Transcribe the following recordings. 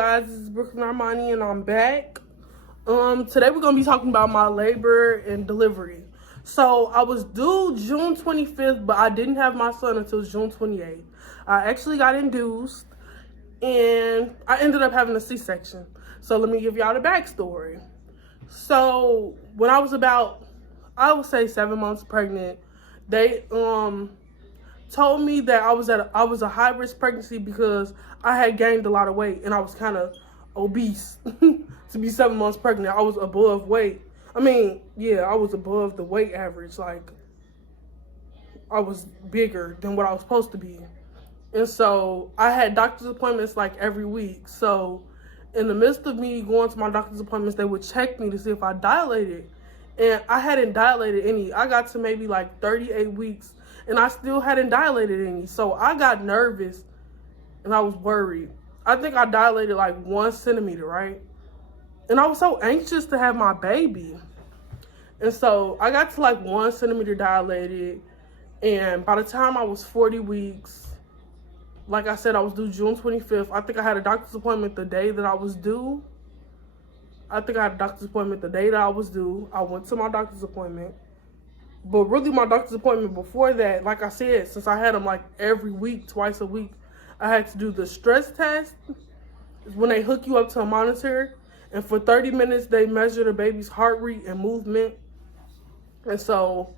guys? This is Brooklyn Armani and I'm back. Today we're gonna be talking about my labor and delivery. So I was due June 25th, but I didn't have my son until June 28th. I actually got induced and I ended up having a C-section. So let me give y'all the backstory. So when I was about, I would say 7 months pregnant, they told me that I was a high risk pregnancy because I had gained a lot of weight and I was kind of obese to be 7 months pregnant. I was above weight. I mean, yeah, I was above the weight average. Like, I was bigger than what I was supposed to be. And so I had doctor's appointments like every week. So in the midst of me going to my doctor's appointments, they would check me to see if I dilated. And I hadn't dilated any. I got to maybe like 38 weeks and I still hadn't dilated any. So I got nervous and I was worried. I think I dilated like 1 centimeter, right? And I was so anxious to have my baby. And so I got to like 1 centimeter dilated. And by the time I was 40 weeks, like I said, I was due June 25th. I think I had a doctor's appointment the day that I was due. I think I had a doctor's appointment the day that I was due. I went to my doctor's appointment. But really my doctor's appointment before that, like I said, since I had them like every week, twice a week, I had to do the stress test. It's when they hook you up to a monitor. And for 30 minutes, they measure the baby's heart rate and movement. And so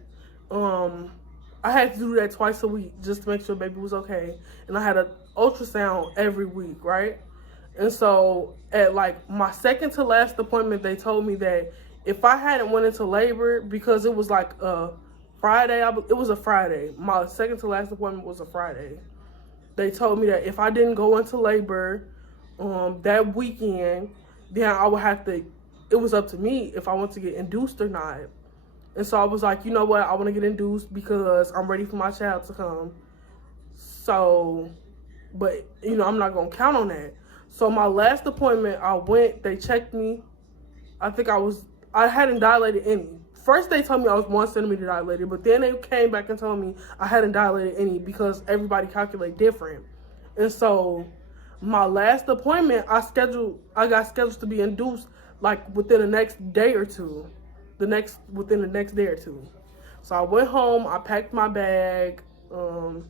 I had to do that twice a week just to make sure baby was okay. And I had an ultrasound every week, right? And so at like my second to last appointment, they told me that if I hadn't went into labor, because it was like a Friday, it was a Friday. My second to last appointment was a Friday. They told me that if I didn't go into labor that weekend, then I would have to, it was up to me if I want to get induced or not. And so I was like, you know what, I want to get induced because I'm ready for my child to come. So, but, you know, I'm not going to count on that. So my last appointment, I went, they checked me. I hadn't dilated any. First, they told me I was 1 centimeter dilated, but then they came back and told me I hadn't dilated any because everybody calculate different. And so my last appointment, I got scheduled to be induced like within the next day or two. Within the next day or two. So I went home, I packed my bag, and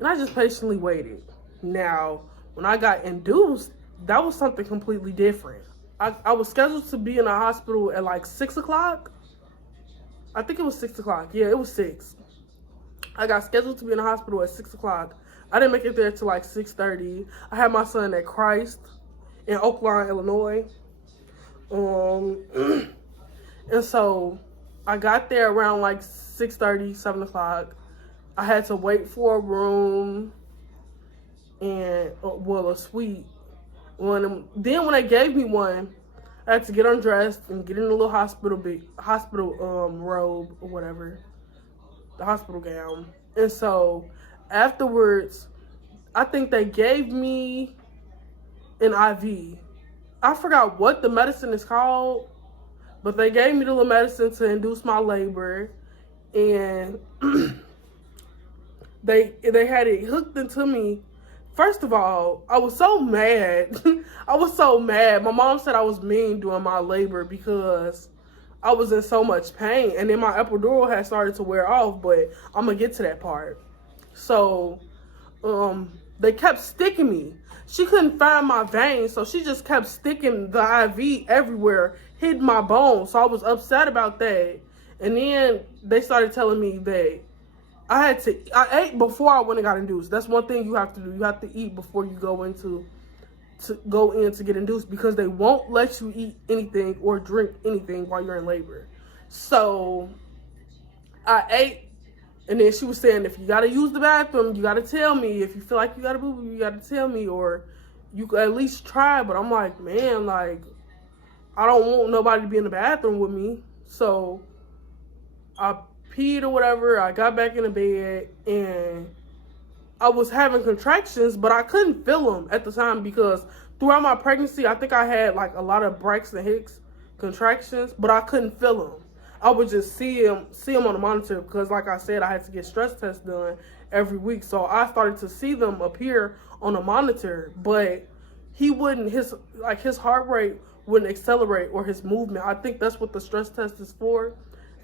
I just patiently waited. Now, when I got induced, that was something completely different. I was scheduled to be in a hospital at like 6 o'clock. I think it was 6 o'clock. Yeah, it was 6. I got scheduled to be in the hospital at 6 o'clock. I didn't make it there till like 6:30. I had my son at Christ in Oak Lawn, Illinois. And so I got there around like 6:30, 7 o'clock. I had to wait for a room and, well, a suite. Then when they gave me one, I had to get undressed and get in a little hospital robe or whatever, the hospital gown. And so afterwards, I think they gave me an IV. I forgot what the medicine is called, but they gave me the little medicine to induce my labor, and they had it hooked into me. First of all, I was so mad. I was so mad. My mom said I was mean during my labor because I was in so much pain, and then my epidural had started to wear off, but I'm gonna get to that part. So they kept sticking me. She couldn't find my veins, so she just kept sticking the IV everywhere, hitting my bones. So I was upset about that. And then they started telling me that I ate before I went and got induced. That's one thing you have to do. You have to eat before you go in to get induced, because they won't let you eat anything or drink anything while you're in labor. So I ate. And then she was saying, if you got to use the bathroom, you got to tell me. If you feel like you got to boo, you got to tell me, or you could at least try. But I'm like, man, like, I don't want nobody to be in the bathroom with me. So I peed or whatever. I got back in the bed and I was having contractions, but I couldn't feel them at the time because throughout my pregnancy, I think I had like a lot of Braxton Hicks contractions, but I couldn't feel them. I would just see him on the monitor because, like I said, I had to get stress tests done every week. So I started to see them appear on the monitor, but he wouldn't, his heart rate wouldn't accelerate, or his movement. I think that's what the stress test is for,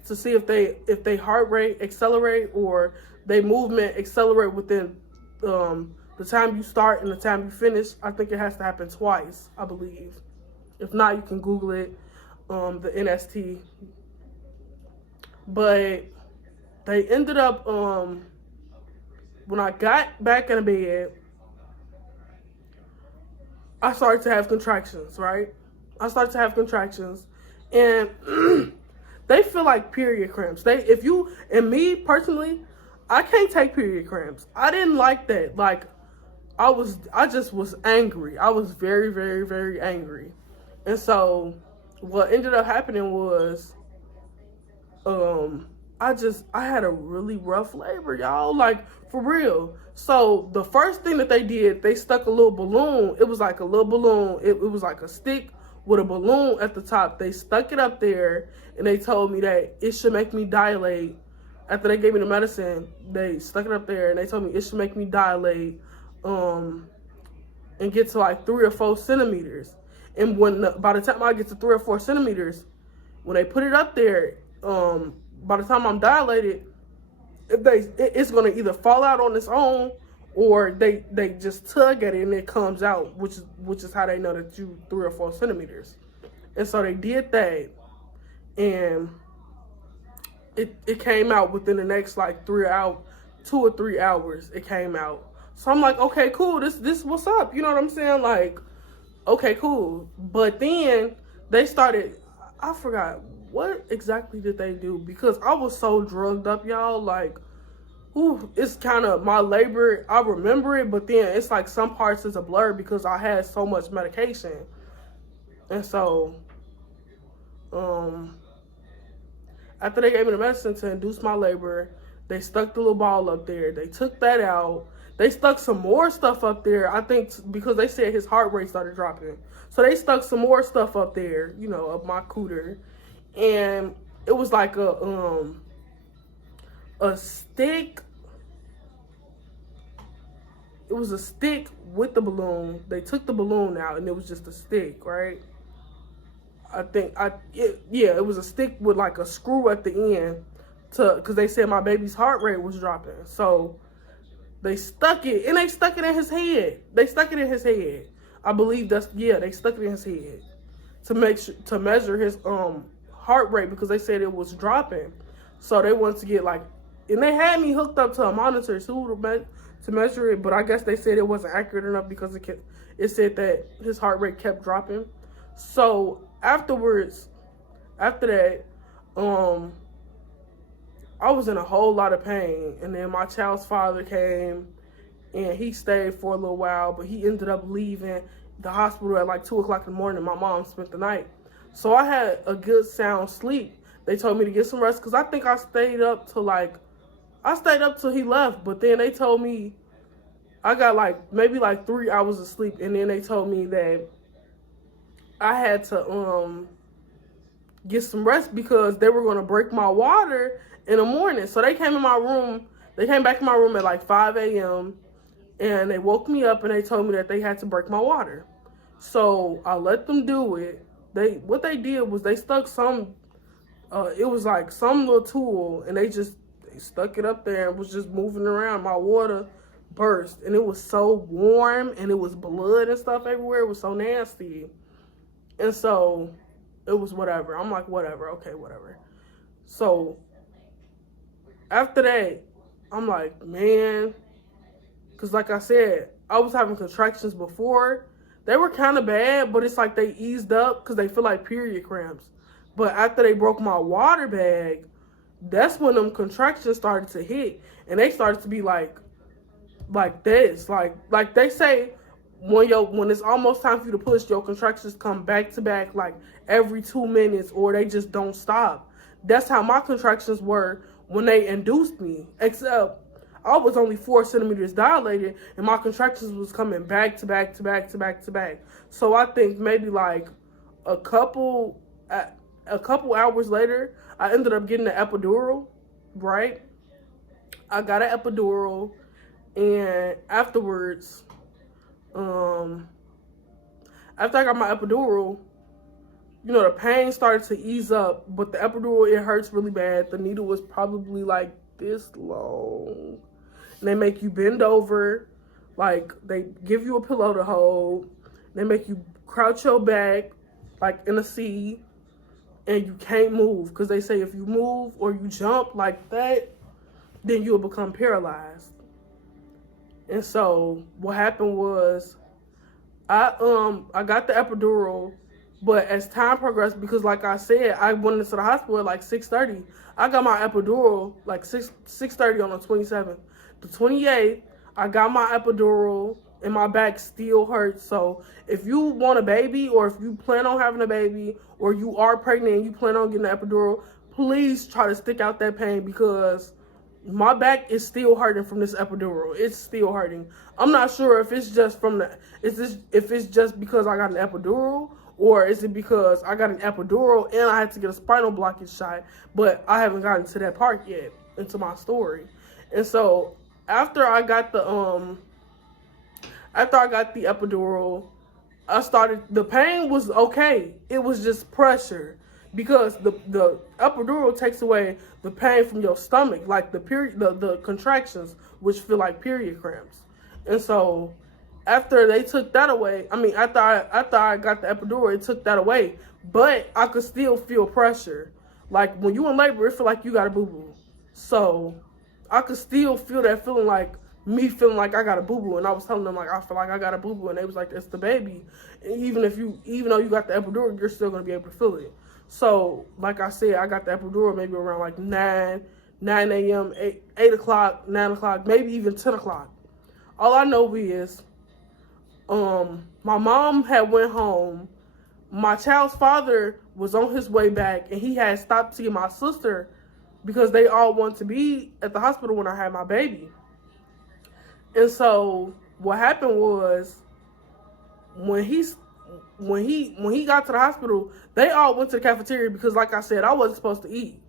to see if they heart rate accelerate or they movement accelerate within the time you start and the time you finish. I think it has to happen twice, I believe. If not, you can Google it, the NST. But they ended up, when I got back in the bed, I started to have contractions, right? I started to have contractions, and they feel like period cramps. And me personally, I can't take period cramps. I didn't like that. Like, I just was angry. I was very, very, very angry. And so what ended up happening was, I had a really rough labor, y'all, like, for real. So the first thing that they did, they stuck a little balloon. It was like a little balloon. It was like a stick with a balloon at the top. They stuck it up there, and they told me that it should make me dilate. After they gave me the medicine, they stuck it up there, and they told me it should make me dilate, and get to like 3 or 4 centimeters. And by the time I get to 3 or 4 centimeters, when they put it up there, by the time I'm dilated, it's gonna either fall out on its own, or they just tug at it and it comes out, which is how they know that you 3 or 4 centimeters. And so they did that, and it came out within the next like 2 or 3 hours. It came out. So I'm like, okay, cool. This what's up? You know what I'm saying? Like, okay, cool. But then they started. I forgot what exactly did they do, because I was so drugged up, y'all. Like, ooh, it's kind of my labor. I remember it, but then it's like some parts is a blur because I had so much medication. And so, after they gave me the medicine to induce my labor, they stuck the little ball up there. They took that out. They stuck some more stuff up there, I think, because they said his heart rate started dropping. So they stuck some more stuff up there, you know, up my cooter. And it was like a stick. It was a stick with the balloon. They took the balloon out, and it was just a stick, right? It was a stick with like a screw at the end, because they said my baby's heart rate was dropping. So they stuck it, and they stuck it in his head. They stuck it in his head. I believe they stuck it in his head to measure his heart rate, because they said it was dropping. So they wanted to get like, and they had me hooked up to a monitor too to measure it, but I guess they said it wasn't accurate enough because it said that his heart rate kept dropping. So after that, I was in a whole lot of pain, and then my child's father came, and he stayed for a little while, but he ended up leaving the hospital at like 2 o'clock in the morning. My mom spent the night. So I had a good sound sleep. They told me to get some rest, because I think I stayed up till he left, but then they told me I got like maybe like 3 hours of sleep, and then they told me that I had to get some rest because they were gonna break my water in the morning. So they came back in my room at like 5 a.m. and they woke me up, and they told me that they had to break my water. So I let them do it. What they did was they stuck it was like some little tool, and they stuck it up there and was just moving around. My water burst, and it was so warm, and it was blood and stuff everywhere. It was so nasty. And so it was whatever. I'm like, whatever, okay, whatever. So after that, I'm like, man, because like I said, I was having contractions before. They were kind of bad, but it's like they eased up because they feel like period cramps. But after they broke my water bag, that's when them contractions started to hit, and they started to be like this, like they say, when it's almost time for you to push, your contractions come back to back like every 2 minutes, or they just don't stop. That's how my contractions were when they induced me, except I was only 4 centimeters dilated, and my contractions was coming back to back to back to back to back. So I think maybe like a couple hours later, I ended up getting an epidural, right? I got an epidural, and afterwards, after I got my epidural, you know, the pain started to ease up, but the epidural, it hurts really bad. The needle was probably like this long. And they make you bend over, like they give you a pillow to hold. They make you crouch your back, like in a C, and you can't move. Because they say if you move or you jump like that, then you'll become paralyzed. And so what happened was, I got the epidural, but as time progressed, because like I said, I went into the hospital at like 6:30. I got my epidural like 6:30 on the 27th. The 28th, I got my epidural and my back still hurts. So if you want a baby, or if you plan on having a baby, or you are pregnant and you plan on getting an epidural, please try to stick out that pain, because my back is still hurting from this epidural. It's still hurting. I'm not sure if it's just from if it's just because I got an epidural, or is it because I got an epidural and I had to get a spinal blockage shot, but I haven't gotten to that part yet into my story. And so after I got the epidural, the pain was okay. It was just pressure, because the epidural takes away the pain from your stomach, like the contractions, which feel like period cramps. And so after they took that away, after I got the epidural, it took that away, but I could still feel pressure. Like when you in labor, it feel like you got a boo-boo. So I could still feel that feeling, like me feeling like I got a boo-boo. And I was telling them, like, I feel like I got a boo-boo. And they was like, it's the baby. And even though you got the epidural, you're still going to be able to feel it. So, like I said, I got the epidural maybe around like 9 a.m., 8 o'clock, 9 o'clock, maybe even 10 o'clock. All I know is my mom had went home. My child's father was on his way back, and he had stopped to get my sister because they all wanted to be at the hospital when I had my baby. And so what happened was, when he got to the hospital, they all went to the cafeteria, because like I said, I wasn't supposed to eat.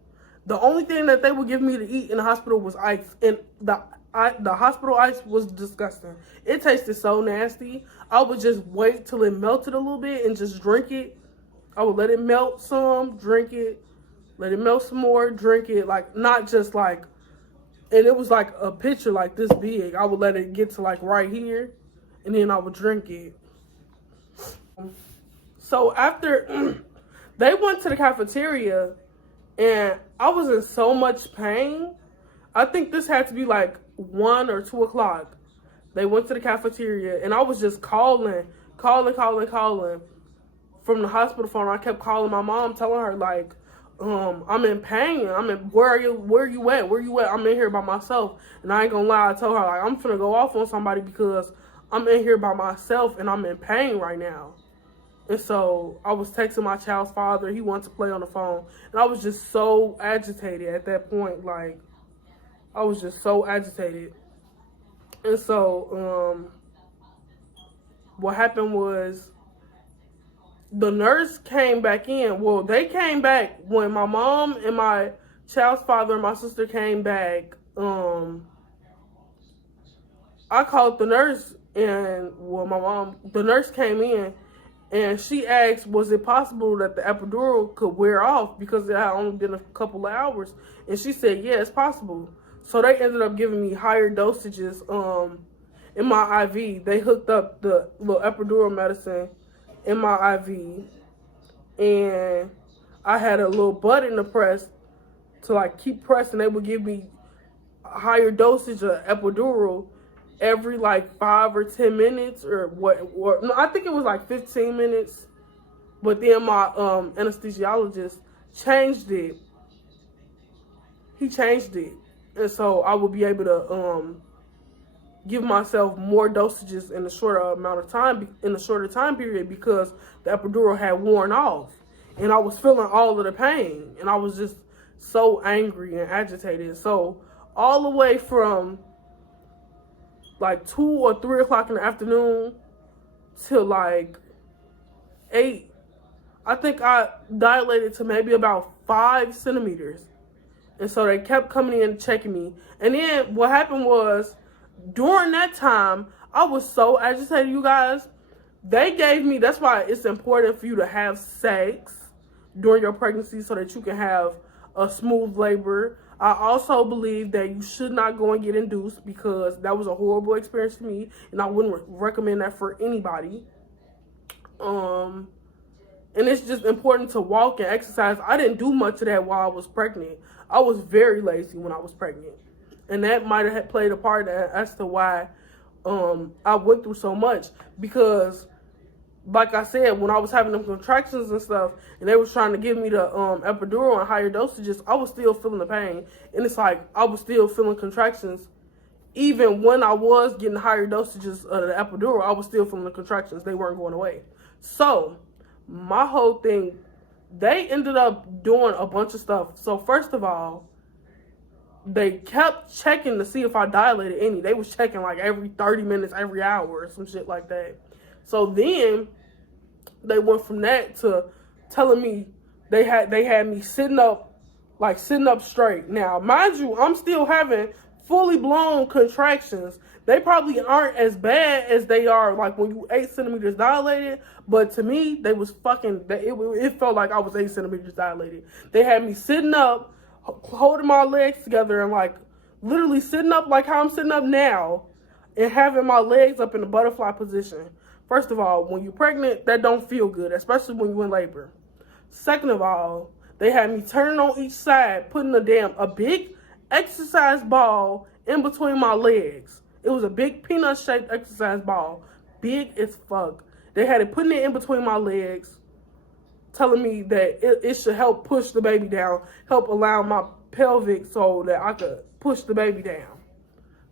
The only thing that they would give me to eat in the hospital was ice, and the hospital ice was disgusting. It tasted so nasty. I would just wait till it melted a little bit and just drink it. I would let it melt some, drink it, let it melt some more, drink it, like not just like, and it was like a pitcher like this big. I would let it get to like right here, and then I would drink it. So after they went to the cafeteria, and I was in so much pain. I think this had to be like 1 or 2 o'clock. They went to the cafeteria, and I was just calling from the hospital phone. I kept calling my mom, telling her like, I'm in pain. Where are you at? I'm in here by myself. And I ain't gonna lie, I told her, like, I'm finna go off on somebody because I'm in here by myself and I'm in pain right now. And so I was texting my child's father. He wanted to play on the phone. And I was just so agitated at that point. Like, I was just so agitated. And so what happened was, the nurse came back in. Well, they came back when my mom and my child's father and my sister came back. I called the nurse, and the nurse came in, and she asked, was it possible that the epidural could wear off because it had only been a couple of hours? And she said, yeah, it's possible. So they ended up giving me higher dosages in my IV. They hooked up the little epidural medicine in my IV, and I had a little button to press to like keep pressing. They would give me a higher dosage of epidural every like 5 or 10 minutes, or no, I think it was like 15 minutes. But then my anesthesiologist changed it. He changed it, and so I would be able to give myself more dosages in a shorter amount of time, in a shorter time period, because the epidural had worn off, and I was feeling all of the pain, and I was just so angry and agitated. So all the way from like 2 or 3 o'clock in the afternoon till like 8, I think I dilated to maybe about 5 centimeters. And so they kept coming in and checking me. And then what happened was, during that time, I was so agitated, you guys. They gave me, that's why it's important for you to have sex during your pregnancy so that you can have a smooth labor. I also believe that you should not go and get induced because that was a horrible experience for me, and I wouldn't recommend that for anybody. And it's just important to walk and exercise. I didn't do much of that while I was pregnant. I was very lazy when I was pregnant, and that might have played a part as to why I went through so much. Because, like I said, when I was having them contractions and stuff, and they was trying to give me the epidural and higher dosages, I was still feeling the pain, and it's like I was still feeling contractions. Even when I was getting higher dosages of the epidural, I was still feeling the contractions. They weren't going away. So my whole thing, they ended up doing a bunch of stuff. So first of all, they kept checking to see if I dilated any. They was checking like every 30 minutes, every hour, or some shit like that. So then they went from that to telling me they had me sitting up straight. Now, mind you, I'm still having fully blown contractions. They probably aren't as bad as they are like when you 8 centimeters dilated, but to me, they was fucking, it felt like I was 8 centimeters dilated. They had me sitting up, holding my legs together, and like literally sitting up like how I'm sitting up now, and having my legs up in the butterfly position. First of all, when you're pregnant, that don't feel good, especially when you're in labor. Second of all, they had me turning on each side, putting a big exercise ball in between my legs. It was a big peanut-shaped exercise ball, big as fuck. They had it putting it in between my legs, telling me that it should help push the baby down, help allow my pelvic so that I could push the baby down.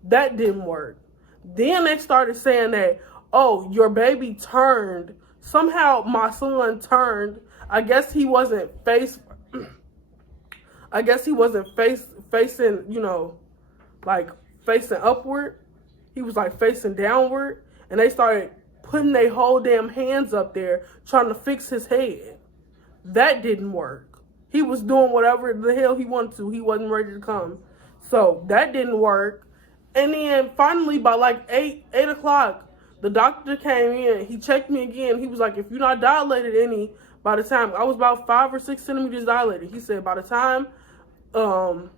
That didn't work. Then they started saying that, oh, your baby turned. Somehow my son turned. I guess he wasn't facing, you know, like facing upward. He was like facing downward. And they started putting their whole damn hands up there trying to fix his head. That didn't work. He was doing whatever the hell he wanted to. He wasn't ready to come. So that didn't work. And then finally by like 8 o'clock, the doctor came in. He checked me again. He was like, if you're not dilated any, by the time, I was about 5 or 6 centimeters dilated. He said by the time 9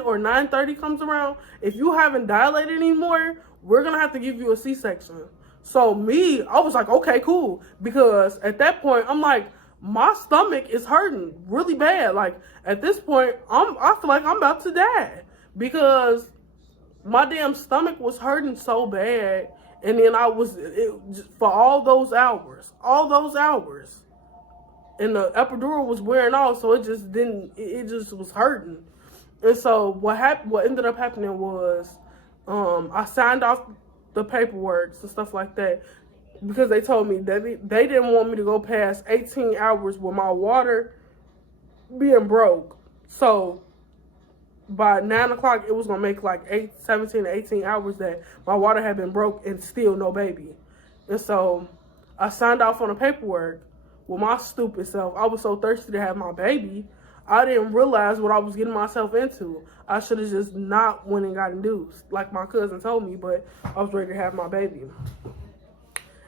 or 9:30 comes around, if you haven't dilated anymore, we're going to have to give you a C-section. So me, I was like, okay, cool. Because at that point, I'm like, my stomach is hurting really bad. Like at this point, I feel like I'm about to die. Because my damn stomach was hurting so bad. And then for all those hours. And the epidural was wearing off, so it just was hurting. And so what ended up happening was I signed off the paperwork and stuff like that because they told me that they didn't want me to go past 18 hours with my water being broke. So by 9 o'clock, it was going to make like 17 to 18 hours that my water had been broke and still no baby. And so I signed off on the paperwork with my stupid self. I was so thirsty to have my baby. I didn't realize what I was getting myself into. I should have just not went and got induced, like my cousin told me, but I was ready to have my baby.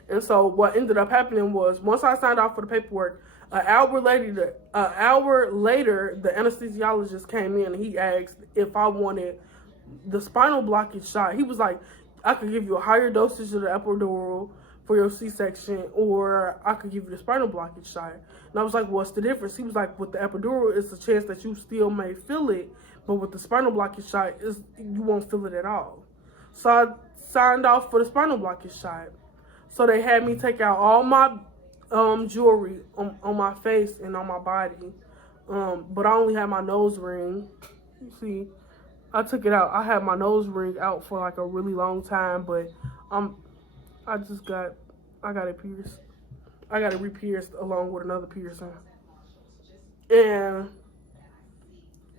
And so what ended up happening was once I signed off for the paperwork, an hour later, the anesthesiologist came in and he asked if I wanted the spinal blockage shot. He was like, I could give you a higher dosage of the epidural for your C-section, or I could give you the spinal blockage shot. And I was like, what's the difference? He was like, with the epidural, it's a chance that you still may feel it, but with the spinal blockage shot, you won't feel it at all. So I signed off for the spinal blockage shot. So they had me take out all my jewelry on my face and on my body, but I only had my nose ring. You see, I took it out. I had my nose ring out for like a really long time, but I got it pierced. I got it re-pierced along with another piercing. And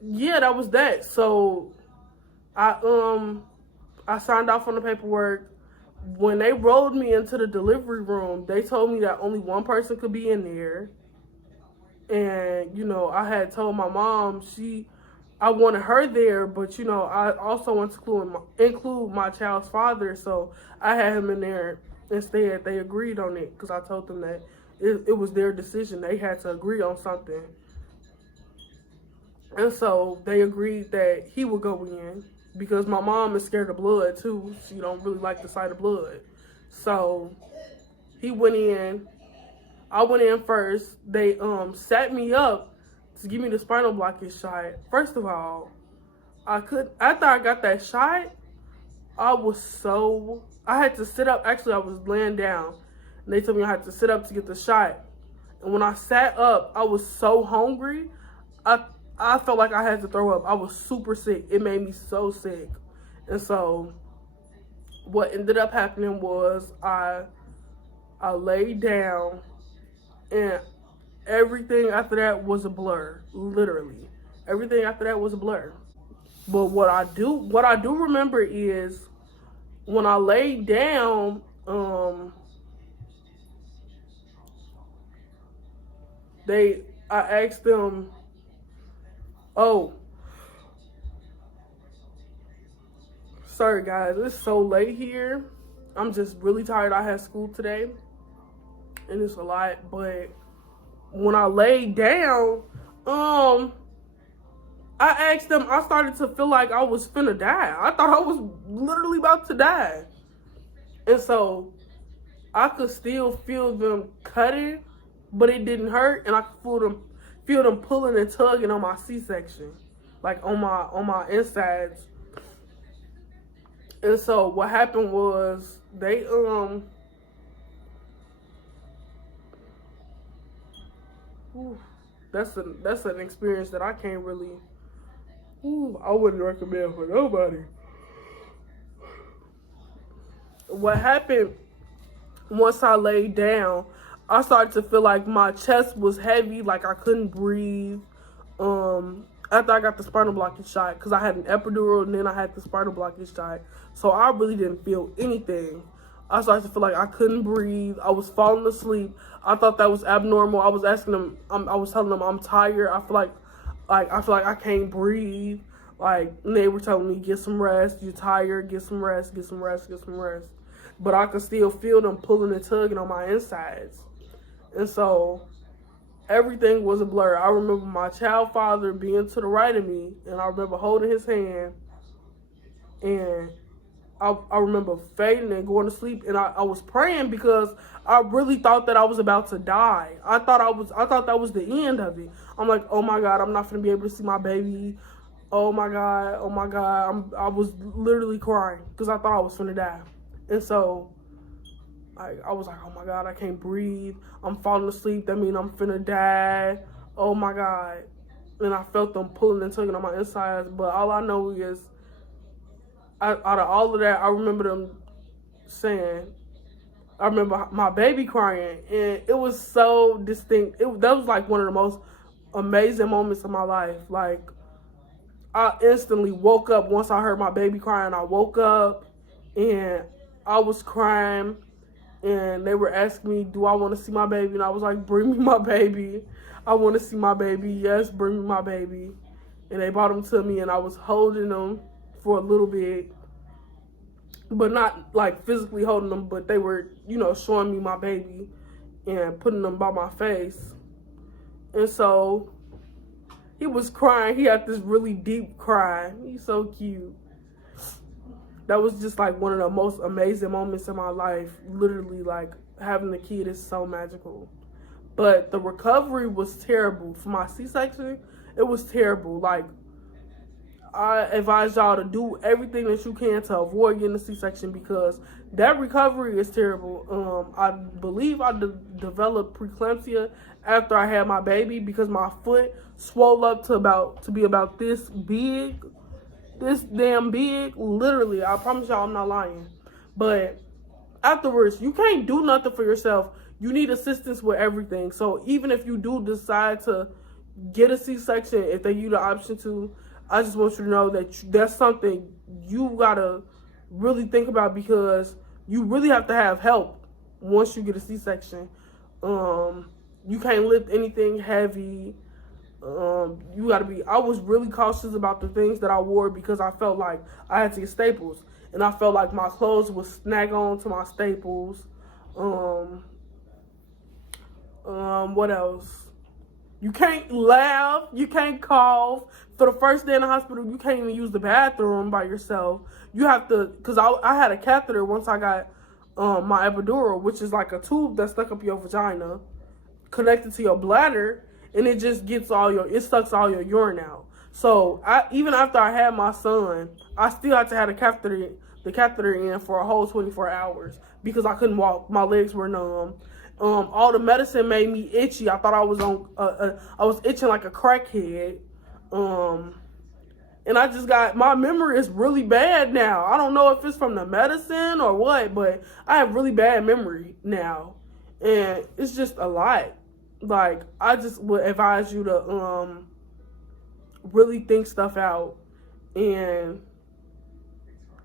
yeah, that was that. So I signed off on the paperwork. When they rolled me into the delivery room, they told me that only one person could be in there. And, you know, I had told my mom, I wanted her there, but you know, I also want to include my child's father, so I had him in there instead. They agreed on it because I told them that it was their decision. They had to agree on something. And so they agreed that he would go in because my mom is scared of blood too. She don't really like the sight of blood. So he went in. I went in first. They sat me up to give me the spinal blockage shot. First of all, after I got that shot, I had to sit up. Actually, I was laying down. And they told me I had to sit up to get the shot. And when I sat up, I was so hungry. I felt like I had to throw up. I was super sick. It made me so sick. And so what ended up happening was I laid down and everything after that was a blur. Literally. Everything after that was a blur. But what I do remember is when I laid down, I asked them, oh, sorry guys, it's so late here. I'm just really tired. I had school today and it's a lot, but when I laid down, I asked them, I started to feel like I was finna die. I thought I was literally about to die. And so I could still feel them cutting, but it didn't hurt, and I could feel them pulling and tugging on my C-section, like on my insides. And so what happened was they that's an experience that I can't really I wouldn't recommend for nobody. What happened once I laid down, I started to feel like my chest was heavy, like I couldn't breathe. After I got the spinal blockage shot, because I had an epidural and then I had the spinal blockage shot, so I really didn't feel anything. I started to feel like I couldn't breathe. I was falling asleep. I thought that was abnormal. I was asking them. I was telling them I'm tired. I feel like I can't breathe. Like, and they were telling me, get some rest. You're tired. Get some rest. Get some rest. Get some rest. But I could still feel them pulling and tugging on my insides. And so everything was a blur. I remember my child father being to the right of me, and I remember holding his hand, and I remember fading and going to sleep, and I was praying because I really thought that I was about to die. I thought that was the end of it. I'm like, oh my God, I'm not gonna be able to see my baby. Oh my God, oh my God. I was literally crying because I thought I was gonna die. And so I was like, oh my God, I can't breathe. I'm falling asleep. That means I'm finna die. Oh my God. And I felt them pulling and tugging on my insides. But all I know is, out of all of that, I remember them saying, I remember my baby crying. And it was so distinct. That was like one of the most amazing moments of my life. Like, I instantly woke up once I heard my baby crying. I woke up and I was crying. And they were asking me, do I want to see my baby? And I was like, bring me my baby. I want to see my baby. Yes, bring me my baby. And they brought him to me, and I was holding him for a little bit. But not like physically holding them, but they were, showing me my baby and putting them by my face. And so he was crying. He had this really deep cry. He's so cute. That was just like one of the most amazing moments in my life. Literally, like, having a kid is so magical. But the recovery was terrible. For my C-section, it was terrible. Like, I advise y'all to do everything that you can to avoid getting a C-section because that recovery is terrible. I believe I developed preeclampsia after I had my baby because my foot swelled up to be about this big. This damn big, literally. I promise y'all I'm not lying. But afterwards, you can't do nothing for yourself. You need assistance with everything. So even if you do decide to get a C-section, if they give you the option to, I just want you to know that that's something you gotta really think about because you really have to have help once you get a C-section. You can't lift anything heavy. I was really cautious about the things that I wore because I felt like I had to get staples. And I felt like my clothes would snag on to my staples. What else? You can't laugh. You can't cough. For the first day in the hospital, you can't even use the bathroom by yourself. You have to, because I had a catheter once I got my epidural, which is like a tube that's stuck up your vagina, connected to your bladder, and it just gets it sucks all your urine out. So even after I had my son, I still had to have the catheter in for a whole 24 hours because I couldn't walk. My legs were numb. All the medicine made me itchy. I thought I was I was itching like a crackhead. And my memory is really bad now. I don't know if it's from the medicine or what, but I have really bad memory now. And it's just a lot. Like, I just would advise you to really think stuff out and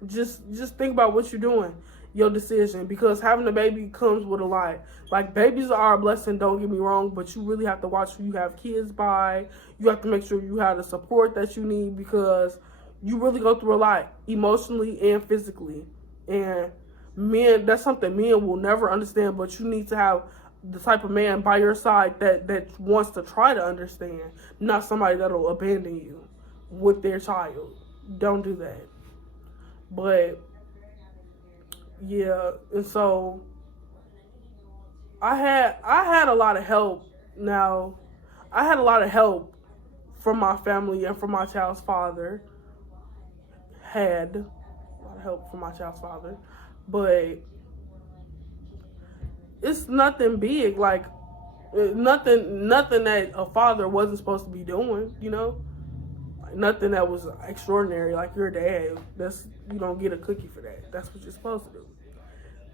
just think about what you're doing, your decision, because having a baby comes with a lot. Like, babies are a blessing, don't get me wrong, but you really have to watch who you have kids by. You have to make sure you have the support that you need, because you really go through a lot emotionally and physically. And that's something men will never understand, but you need to have the type of man by your side that wants to try to understand, not somebody that'll abandon you with their child. Don't do that. But yeah, and so I had a lot of help. Now, I had a lot of help from my family and from my child's father. Had a lot of help from my child's father, but it's nothing big, like nothing that a father wasn't supposed to be doing, you know? Like, nothing that was extraordinary, like your dad. You don't get a cookie for that. That's what you're supposed to do.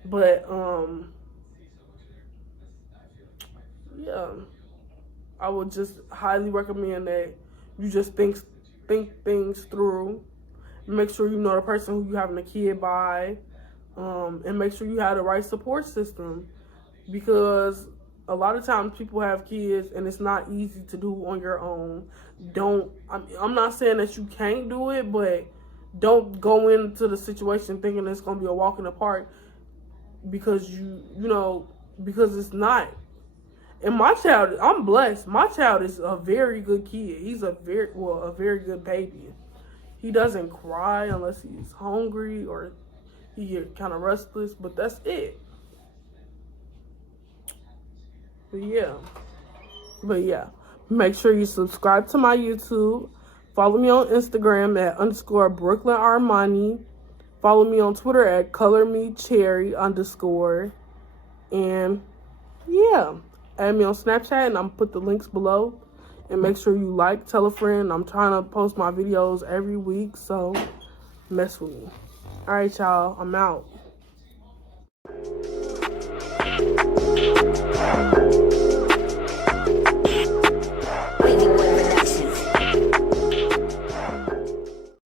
But yeah, I would just highly recommend that you just think things through. Make sure you know the person who you're having a kid by, and make sure you have the right support system, because a lot of times people have kids and it's not easy to do on your own. I'm not saying that you can't do it, but don't go into the situation thinking it's going to be a walk in the park, because because it's not. And my child, I'm blessed. My child is a very good kid. He's a very good baby. He doesn't cry unless he's hungry or he get kind of restless, but that's it. But yeah, make sure you subscribe to my YouTube. Follow me on Instagram at _Brooklyn Armani. Follow me on Twitter at colormecherry_. And yeah, add me on Snapchat, and I'm put the links below. And make sure you tell a friend. I'm trying to post my videos every week, so mess with me. All right, y'all, I'm out.